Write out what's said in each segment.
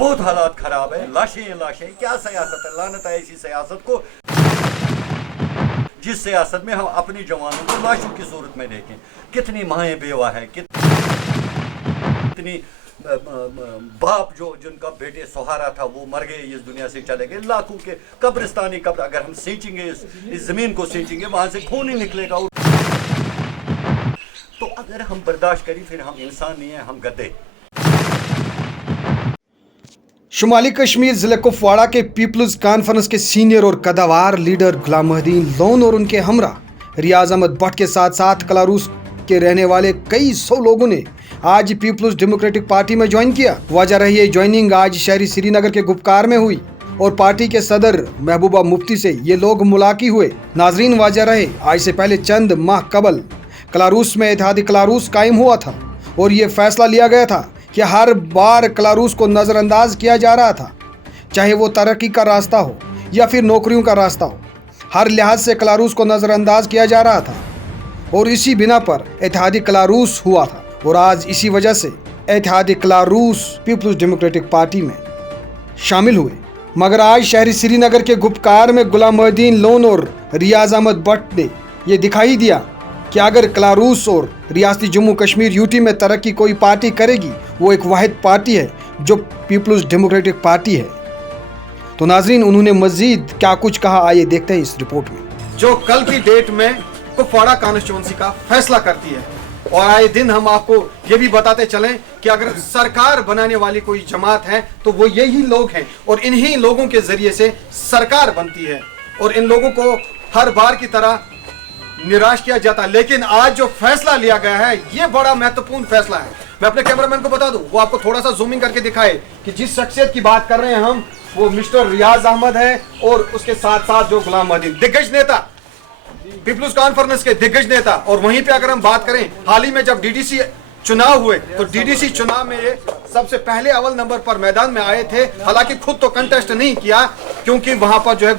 बहुत हालात खराब है, लाशें लाशें, क्या सियासत है, लानत है ऐसी सियासत को जिस सियासत में हम अपनी जवानों को लाशों की सूरत में देखें। कितनी माएँ बेवा है, कितनी बाप जो जिनका बेटे सहारा था वो मर गए, इस दुनिया से चले गए, लाखों के कब्रिस्तानी कब्र, अगर हम सींचेंगे इस जमीन को सींचेंगे वहां से खून ही निकलेगा। तो अगर हम बर्दाश्त करें फिर हम इंसान नहीं है, हम गधे। शुमाली कश्मीर ज़िले कुपवाड़ा के पीपल्स कॉन्फ्रेंस के सीनियर और कदावार लीडर गुलाम मोहिउद्दीन लोन और उनके हमरा रियाज अहमद भट्ट के साथ साथ कलारूस के रहने वाले कई सौ लोगों ने आज पीपल्स डेमोक्रेटिक पार्टी में ज्वाइन किया। वजह रही ये ज्वाइनिंग आज शहरी श्रीनगर के गुपकार में हुई और पार्टी के सदर महबूबा मुफ्ती से ये लोग मुलाकी हुए। नाजरीन, वजह रहे आज से पहले चंद माह कबल कलारूस में इत्तेहादी कलारूस कायम हुआ था और ये फैसला लिया गया था कि हर बार कलारूस को नज़रअंदाज किया जा रहा था, चाहे वो तरक्की का रास्ता हो या फिर नौकरियों का रास्ता हो, हर लिहाज से कलारूस को नज़रअंदाज किया जा रहा था और इसी बिना पर इत्तेहादी कलारूस हुआ था। और आज इसी वजह से इत्तेहादी कलारूस पीपल्स डेमोक्रेटिक पार्टी में शामिल हुए। मगर आज शहरी श्रीनगर के गुपकार में गुलाम मोहिउद्दीन लोन और रियाज अहमद भट्ट ने ये दिखाई दिया कि अगर कलारूस और रियासती जम्मू कश्मीर यूटी में तरक्की कोई पार्टी करेगी वो एक वाहिद पार्टी है जो पीपल्स डेमोक्रेटिक पार्टी है। तो नाजरीन, उन्होंने मजीद क्या कुछ कहा, आइए देखते हैं इस रिपोर्ट में। जो कल की डेट में कुपवाड़ा कॉन्स्टिट्यूंसी का फैसला करती है और आए दिन हम आपको ये भी बताते चलें कि अगर सरकार बनाने वाली कोई जमात है तो वो यही लोग हैं और इन्हीं लोगों के जरिए से सरकार बनती है और इन लोगों को हर बार की तरह निराश किया जाता है। लेकिन आज जो फैसला लिया गया है ये बड़ा महत्वपूर्ण फैसला है। मैं अपने कैमरामैन को बता दूं, वो आपको थोड़ा सा जूमिंग करके दिखाए कि जिस शख्सियत की बात कर रहे हैं हम, वो मिस्टर रियाज अहमद है और उसके साथ साथ जो गुलाम मोहिउद्दीन, दिग्गज नेता, पीपल्स कॉन्फ्रेंस के दिग्गज नेता। और वहीं पे अगर हम बात करें, हाल ही में जब डीडीसी चुनाव हुए तो डीडीसी चुनाव में ये सबसे पहले अव्वल नंबर पर मैदान में आए थे। हालांकि खुद तो कंटेस्ट नहीं किया क्योंकि वहां पर जो है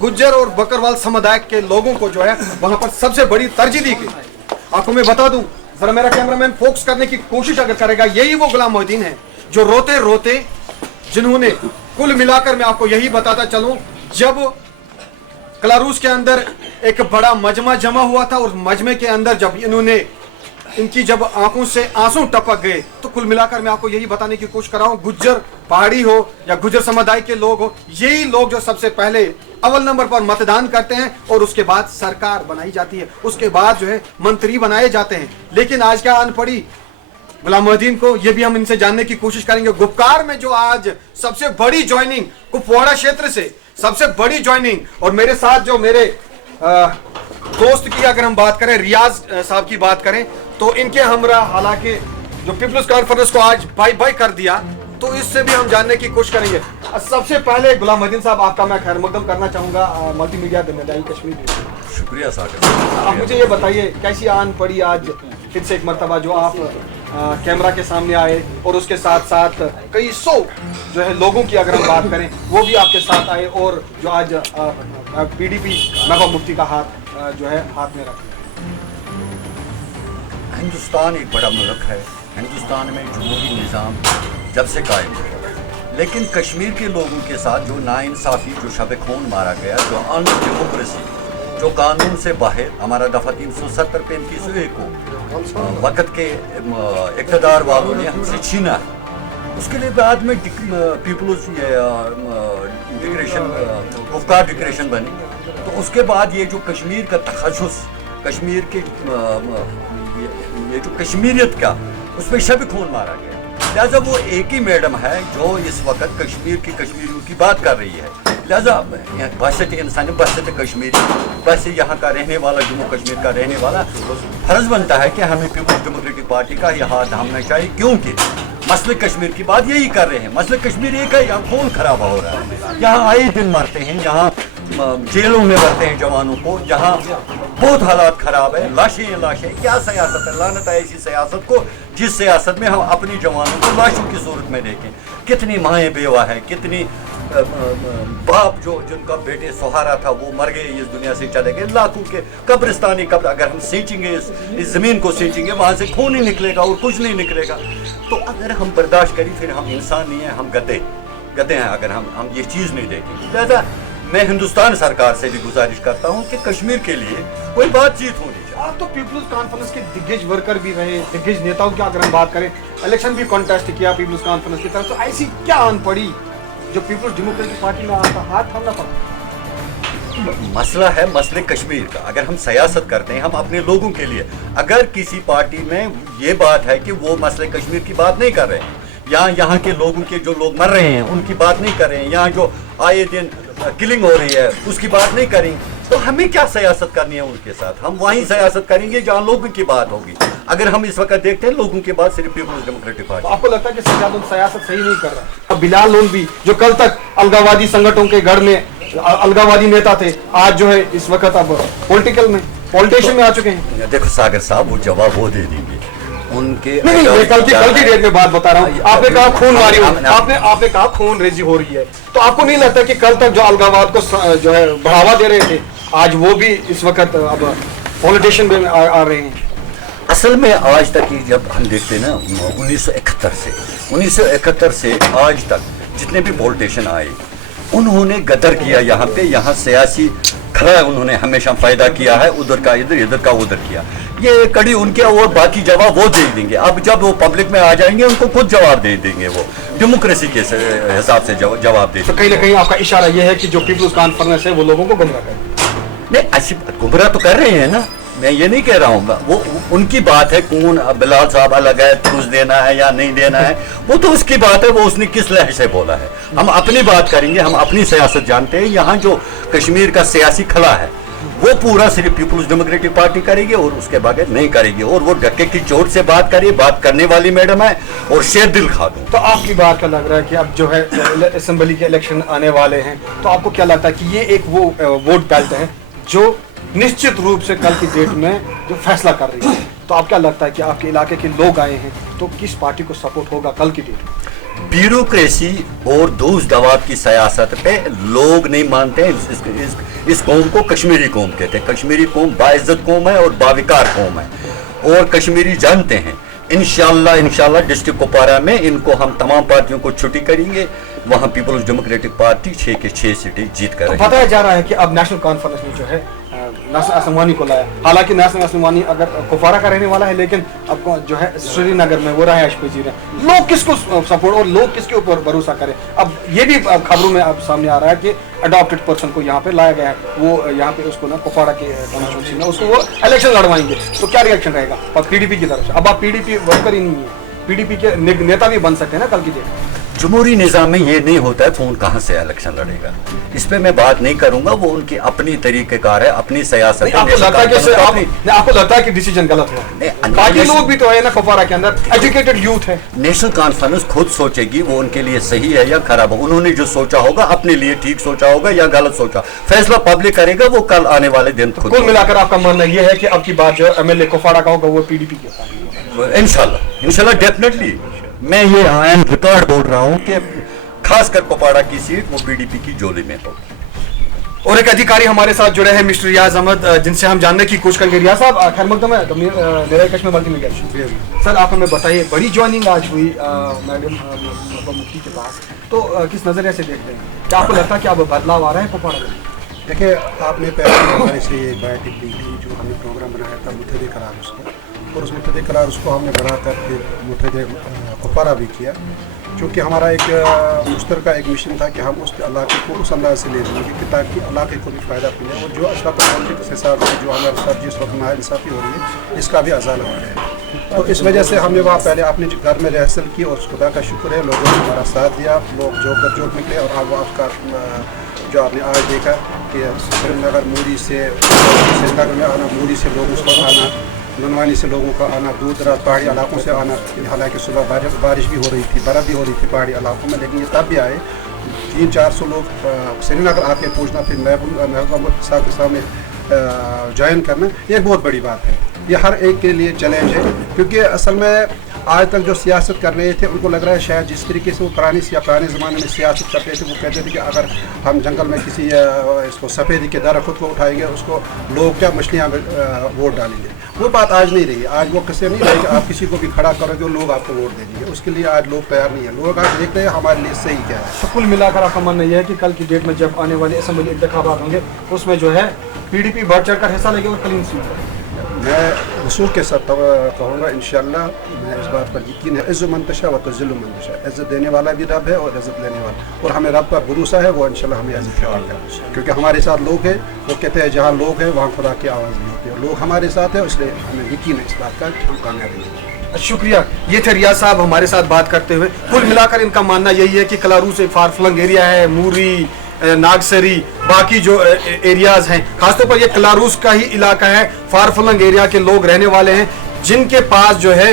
गुज्जर और बकरवाल समुदाय के लोगों को जो है वहां पर सबसे बड़ी तरजीह दी गई। आपको मैं बता दूं, जरा मेरा कैमरामैन फोकस करने की कोशिश अगर करेगा, यही वो गुलाम मोहिउद्दीन है जो रोते रोते, जिन्होंने कुल मिलाकर मैं आपको यही बताता चलूं, जब कलारूस के अंदर एक बड़ा मजमा जमा हुआ था और मजमे के अंदर जब इनकी जब आंखों से आंसू टपक गए, तो कुल मिलाकर मैं आपको यही बताने की कोशिश कर रहा हूं, गुज्जर पहाड़ी हो या गुज्जर समुदाय के लोग हो, यही लोग जो सबसे पहले अव्वल नंबर पर मतदान करते हैं और उसके बाद सरकार बनाई जाती है, उसके बाद जो है मंत्री बनाए जाते हैं। लेकिन आज क्या आन पड़ी गुलाम मोहिउद्दीन को, ये भी हम इनसे जानने की कोशिश करेंगे। गुपकार में जो आज सबसे बड़ी ज्वाइनिंग, कुपवाड़ा क्षेत्र से सबसे बड़ी ज्वाइनिंग, और मेरे साथ जो मेरे दोस्त की अगर हम बात करें, रियाज साहब की बात करें, तो इनके हमरा हालांकि जो पीपल्स कॉन्फ्रेंस को आज बाय बाय कर दिया, तो इससे भी हम जानने की कोशिश करेंगे। सबसे पहले गुलाम मोहिउद्दीन साहब, आपका मैं खैर मकदम करना चाहूंगा मल्टीमीडिया जिम्मेदारी कश्मीर। शुक्रिया सागर। आप मुझे ये बताइए कैसी आन पड़ी आज फिर से एक मरतबा जो आप कैमरा के सामने आए और उसके साथ साथ कई सौ जो है लोगों की अगर हम बात करें वो भी आपके साथ आए और जो आज पीडीपी महबूबा मुफ्ती का हाथ जो है हाथ में रखा। हिंदुस्तान एक बड़ा मुल्क है, हिंदुस्तान में जमहूरी निज़ाम जब से कायम हुआ, लेकिन कश्मीर के लोगों के साथ जो नाइंसाफ़ी, जो शब खून मारा गया, जो अन डेमोक्रेसी, जो कानून से बाहर हमारा दफ़ा 370-35 को वक़्त के इक़्तिदार वालों ने हमसे छीना है, उसके लिए बाद में पीपल्स डिक्लेरेशन, गुपकार डिक्लेरेशन बनी। तो उसके बाद ये जो कश्मीर का तखस्सुस, कश्मीर के ये जो कश्मीरियत का, उस पर शब खून मारा गया। लिहाजा वो एक ही मैडम है जो इस वक्त कश्मीर की कश्मीरियों की बात कर रही है। लिहाजा बहसत इंसान, बहसत कश्मीरी, बस यहाँ का रहने वाला, जम्मू कश्मीर का रहने वाला, फर्ज बनता है कि हमें पीपल्स डेमोक्रेटिक पार्टी का यह हाथ थामना चाहिए, क्योंकि मसले कश्मीर की बात यही कर रहे हैं। मसले कश्मीर एक है, यहाँ खून खराब हो रहा है, यहाँ आए दिन मरते हैं, यहाँ जेलों में भरते हैं जवानों को, यहाँ बहुत हालात खराब है, लाशें लाशें, क्या सियासत है, लानत है ऐसी सियासत को जिस सियासत में हम अपनी जवानों को लाशों की सूरत में देखें, कितनी माएँ बेवा हैं, कितनी बाप जो जिनका बेटे सहारा था वो मर गए, इस दुनिया से चले गए, लाखों के कब्रिस्तानी कब्र, अगर हम सींचेंगे इस ज़मीन को सींचेंगे, वहाँ से खून ही निकलेगा और कुछ नहीं निकलेगा। तो अगर हम बर्दाश्त करें फिर हम इंसान नहीं हैं, हम गधे हैं अगर हम ये चीज़ नहीं देखेंगे। लिहाजा मैं हिंदुस्तान सरकार से भी गुजारिश करता हूँ कि कश्मीर के लिए कोई बातचीत होनी चाहिए। आप तो पीपल्स कॉन्फ्रेंस के दिग्गज वर्कर भी रहे, दिग्गज नेताओं की अगर हम बात करें, इलेक्शन भी कॉन्टेस्ट किया पीपल्स कॉन्फ्रेंस की तरफ, तो ऐसी क्या आन पड़ी जो पीपल्स डेमोक्रेटिक पार्टी में आपका हाथ थामना पड़ा? मसला है मसले कश्मीर का। अगर हम सियासत करते हैं हम अपने लोगों के लिए, अगर किसी पार्टी में ये बात है कि वो मसले कश्मीर की बात नहीं कर रहे हैं, यहाँ के लोगों के जो लोग मर रहे हैं उनकी बात नहीं कर रहे हैं, यहाँ जो आए दिन किलिंग हो रही है उसकी बात नहीं करेंगे, तो हमें क्या सियासत करनी है उनके साथ? हम वहीं सियासत करेंगे जहाँ लोगों की बात होगी। अगर हम इस वक्त देखते हैं लोगों की बात सिर्फ पीपल्स डेमोक्रेटिक पार्टी। आपको लगता है कि सज्जाद सियासत सही नहीं कर रहा? अब बिलाल लोन भी जो कल तक अलगावादी संगठनों के गढ़ में अलगावादी नेता थे, आज जो है इस वक्त अब पॉलिटिशियन में आ चुके हैं। देखो सागर साहब वो जवाब वो दे देंगे उनके। नहीं, मैं कल की डेट में बात बता रहा हूँ। आपने कहा खून मारी, आपने कहा खून रेजी हो रही है, तो आपको नहीं लगता कि कल तक जो अलगावाद को जो है बढ़ावा दे रहे थे, आज वो भी इस वक्त अब पॉलिटिशियन में आ रहे हैं? असल में आज तक ही जब हम देखते हैं ना 1971 से आज तक जितने भी पॉलिटिशियन आए उन्होंने गदर किया, यहाँ सियासी खरा उन्होंने हमेशा फायदा किया है, उधर का इधर का उधर किया। ये कड़ी उनके और बाकी जवाब वो दे देंगे। अब जब वो पब्लिक में आ जाएंगे उनको खुद जवाब दे देंगे, वो डेमोक्रेसी के हिसाब से जवाब दे। तो कहीं ना कहीं आपका इशारा ये है कि जो पीपल्स कॉन्फ्रेंस है वो लोगों को गुमराह कर, नहीं ऐसी गुमराह तो कर रहे हैं ना, मैं ये नहीं कह रहा हूँ, वो उनकी बात है। कौन बिलाल साहब अलग है, घूस देना है या नहीं देना है, वो तो उसकी बात है, वो उसने किस लहजे से बोला है। हम अपनी बात करेंगे, हम अपनी सियासत जानते हैं। यहाँ जो कश्मीर का सियासी खला है वो पूरा सिर्फ पीपल्स डेमोक्रेटिक पार्टी करेगी और उसके बगैर नहीं करेगी, और वो डक्के की चोट से बात करिए, बात करने वाली मैडम है और शेर दिल खादू। तो आपकी बात का लग रहा है कि अब जो है असेंबली के इलेक्शन आने वाले हैं, तो आपको क्या लगता है कि ये एक वो वोट बेल्ट है जो निश्चित रूप से कल की डेट में जो फैसला कर रही है? तो आप क्या लगता है कि आपके इलाके के लोग आए हैं तो किस पार्टी को सपोर्ट होगा कल की डेट में? ब्यूरोक्रेसी और दूस दवाब की सियासत पे लोग नहीं मानते हैं। इस कौम को कश्मीरी कौम कहते हैं। कश्मीरी कौम बाइज्जत कौम है और बाविकार कौम है, और कश्मीरी जानते हैं इंशाल्लाह डिस्ट्रिक्ट कुपवारा में इनको हम तमाम पार्टियों को छुट्टी करेंगे, वहाँ पीपल्स डेमोक्रेटिक पार्टी 6 के 6 सीटें जीत कर। तो बताया जा रहा है कि अब नेशनल कॉन्फ्रेंस में जो है नासिर असलमानी को लाया। हालांकि नासिर असलमानी अगर कुपवारा का रहने वाला है, लेकिन अब जो है श्रीनगर में वो रहायश पजीर है। लोग किसको सपोर्ट और लोग किसके ऊपर भरोसा करें? अब ये भी खबरों में अब सामने आ रहा है कि अडॉप्टेड पर्सन को यहाँ पे लाया गया है, वो यहाँ पे उसको ना कुपवारा के कॉन्स्टिट्यूंसी में उसको वो इलेक्शन लड़वाएंगे, तो क्या रिएक्शन रहेगा? और पीडीपी की तरफ से अब आप पीडीपी वर्कर ही नहीं है, पीडीपी के नेता भी बन सकते हैं ना कल की डेट। जमहूरी निज़ाम में ये नहीं होता है कौन कहाँ से इलेक्शन लड़ेगा, इस पे मैं बात नहीं करूंगा। वो उनकी अपनी तरीक़ेकार है, अपनी सियासत है। आपको लगता है कि डिसीजन गलत हुआ? बाकी लोग भी तो है ना कुपवारा के अंदर, एजुकेटेड यूथ है। नेशनल कॉन्फ्रेंस खुद सोचेगी वो उनके लिए सही है या खराब है। उन्होंने जो सोचा होगा अपने लिए ठीक सोचा होगा या गलत सोचा, फैसला पब्लिक करेगा, वो कल आने वाले दिन खुद। कुल मिलाकर आपका मानना यह है कि अब की बात जो एमएलए कुपवारा का होगा वो पीडीपी के साथ? इंशाल्लाह डेफिनेटली मैं ये आयन रिकॉर्ड बोल रहा हूँ कि खासकर कुपवाड़ा की सीट वो पीडीपी की झोली में होगी। और एक अधिकारी हमारे साथ जुड़े हैं मिस्टर रियाज अहमद, जिनसे हम जानने की कोशिश करेंगे। रियाज साहब, खैर मकदम है मेरा कश्मीर मल्टीमीडिया। सर, आप हमें बताइए, बड़ी ज्वाइनिंग आज हुई मैडम मुफ्ती के पास, तो किस नज़रिए से देखते हैं? क्या आपको लगता है कि अब बदलाव आ रहा है कुपवाड़ा में? देखिए, आपने पहले हमारे से ये बायोटिक दी थी, जो हमने प्रोग्राम बनाया था मुतहद करार उसको, और उस मुतहद करार उसको हमने बनाकर फिर मुतहद कुपवारा भी किया, क्योंकि हमारा एक मुश्तरका एक मिशन था कि हम उस इलाके को उस अंदाज से ले लेंगे कि ताकि इलाके को भी फ़ायदा मिले, और जो अशरफ पॉलिटिक्स के हिसाब से जो हमारे साथ जिस वक्त नाइंसाफ़ी हो रही है इसका भी अजाला हो रहा है। तो इस वजह से हमने वहाँ पहले अपने घर में रिहर्सल की, और खुदा का शुक्र है लोगों ने हमारा साथ दिया, लोग जोक निकले, और अब आपका जो आपने आज देखा कि श्रीनगर मूरी से श्रीनगर में आना, मूरी से लोगों को आना, ननवानी से लोगों का आना, दूर दराज पहाड़ी इलाकों से आना। हालांकि सुबह बारिश भी हो रही थी, बर्फ़ भी हो रही थी पहाड़ी इलाकों में, लेकिन ये तब भी आए। 300-400 लोग श्रीनगर आके पहुँचना, फिर महबूब साहब के सामने ज्वाइन करना, ये बहुत बड़ी बात है। ये हर एक के लिए चैलेंज है, क्योंकि असल में आज तक जो सियासत कर रहे थे उनको लग रहा है शायद जिस तरीके से वो पुराने ज़माने में सियासत करते थे, वो कहते थे कि अगर हम जंगल में किसी इसको सफ़ेदी के दरख्त को उठाएंगे उसको लोग क्या मछलियाँ वोट डालेंगे। वो बात आज नहीं रही। आज वो किससे नहीं रही कि आप किसी को भी खड़ा करोगे लोग आपको वोट दे देंगे, उसके लिए आज लोग तैयार नहीं है। लोग आज देख रहे हैं हमारे लिए सही क्या है। तो कुल मिलाकर आपका मानना यह है कि कल की डेट में जब आने वाले असेंबली इंतखाबात होंगे उसमें जो है PDP बढ़ चढ़ कर हिस्सा लेगी और क्लीन स्वीप करेगी। मैं वसूल के साथ कहूँगा इंशाअल्लाह, मैं इस बात पर यकीन है। इज़्ज़ु मंतशा व तुज़िल्लु मंतशा, इज़्ज़त देने वाला भी रब है और इज़्ज़त लेने वाला, और हमें रब पर भरोसा है, वो इंशाअल्लाह हमें इज़्ज़त देगा, क्योंकि हमारे साथ लोग हैं। वो कहते हैं जहाँ लोग हैं वहाँ खुदा की आवाज़ भी होती है। लोग हमारे साथ है, इसलिए हमें यकीन है इस बात का कि हम कामयाबी मिलेंगे। शुक्रिया। ये थे रियाज साहब हमारे साथ बात करते हुए। कुल मिलाकर इनका मानना यही है कि कलारूस एक फार फ्लंग एरिया है, मूरी, नागसरी, बाकी जो एरियाज हैं, खासतौर पर ये कलारूस का ही इलाका है, फार फ्लंग एरिया के लोग रहने वाले हैं, जिनके पास जो है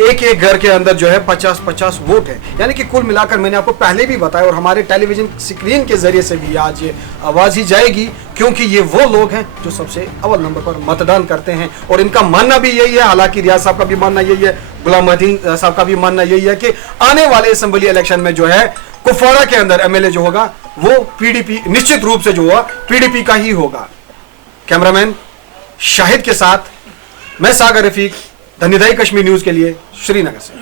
एक एक घर के अंदर जो है 50-50 वोट है। यानी कि कुल मिलाकर मैंने आपको पहले भी बताया और हमारे टेलीविजन स्क्रीन के जरिए से भी आज ये आवाज़ ही जाएगी, क्योंकि ये वो लोग हैं जो सबसे अव्वल नंबर पर मतदान करते हैं। और इनका मानना भी यही है, हालांकि रियाज साहब का भी मानना यही है, गुलाम मदीन साहब का भी मानना यही है कि आने वाले असेंबली इलेक्शन में जो है कुपवाड़ा के अंदर MLA जो होगा वो PDP, निश्चित रूप से जो होगा PDP का ही होगा। कैमरामैन शाहिद के साथ मैं सागर रफीक, धन्यदाई कश्मीर न्यूज़ के लिए श्रीनगर से।